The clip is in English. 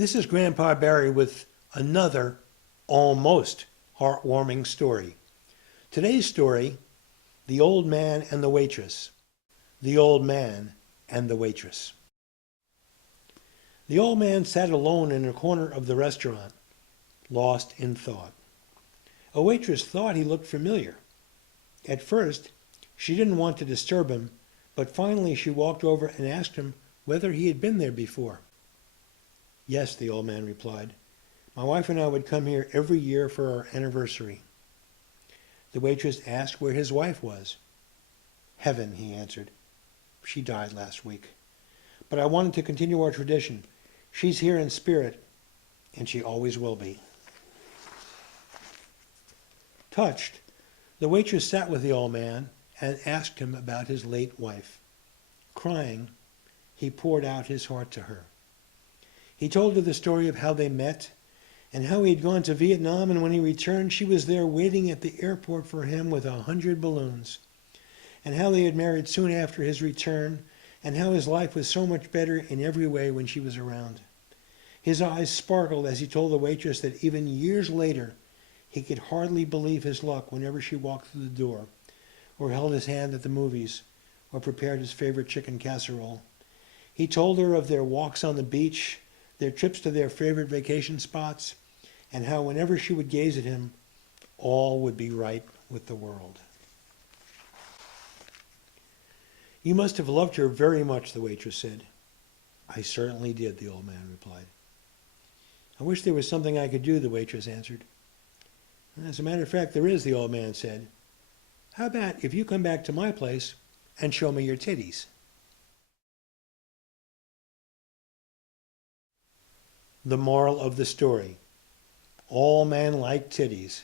This is Grandpa Barry with another almost heartwarming story. Today's story, The Old Man and the Waitress. The Old Man and the Waitress. The old man sat alone in a corner of the restaurant, lost in thought. A waitress thought he looked familiar. At first, she didn't want to disturb him, but finally she walked over and asked him whether he had been there before. Yes, the old man replied. My wife and I would come here every year for our anniversary. The waitress asked where his wife was. Heaven, he answered. She died last week. But I wanted to continue our tradition. She's here in spirit, and she always will be. Touched, the waitress sat with the old man and asked him about his late wife. Crying, he poured out his heart to her. He told her the story of how they met and how he had gone to Vietnam, and when he returned, she was there waiting at the airport for him with 100 balloons, and how they had married soon after his return, and how his life was so much better in every way when she was around. His eyes sparkled as he told the waitress that even years later, he could hardly believe his luck whenever she walked through the door, or held his hand at the movies, or prepared his favorite chicken casserole. He told her of their walks on the beach, their trips to their favorite vacation spots, and how whenever she would gaze at him, all would be right with the world. You must have loved her very much, the waitress said. I certainly did, the old man replied. I wish there was something I could do, the waitress answered. As a matter of fact, there is, the old man said. How about if you come back to my place and show me your titties? The moral of the story. All men like titties.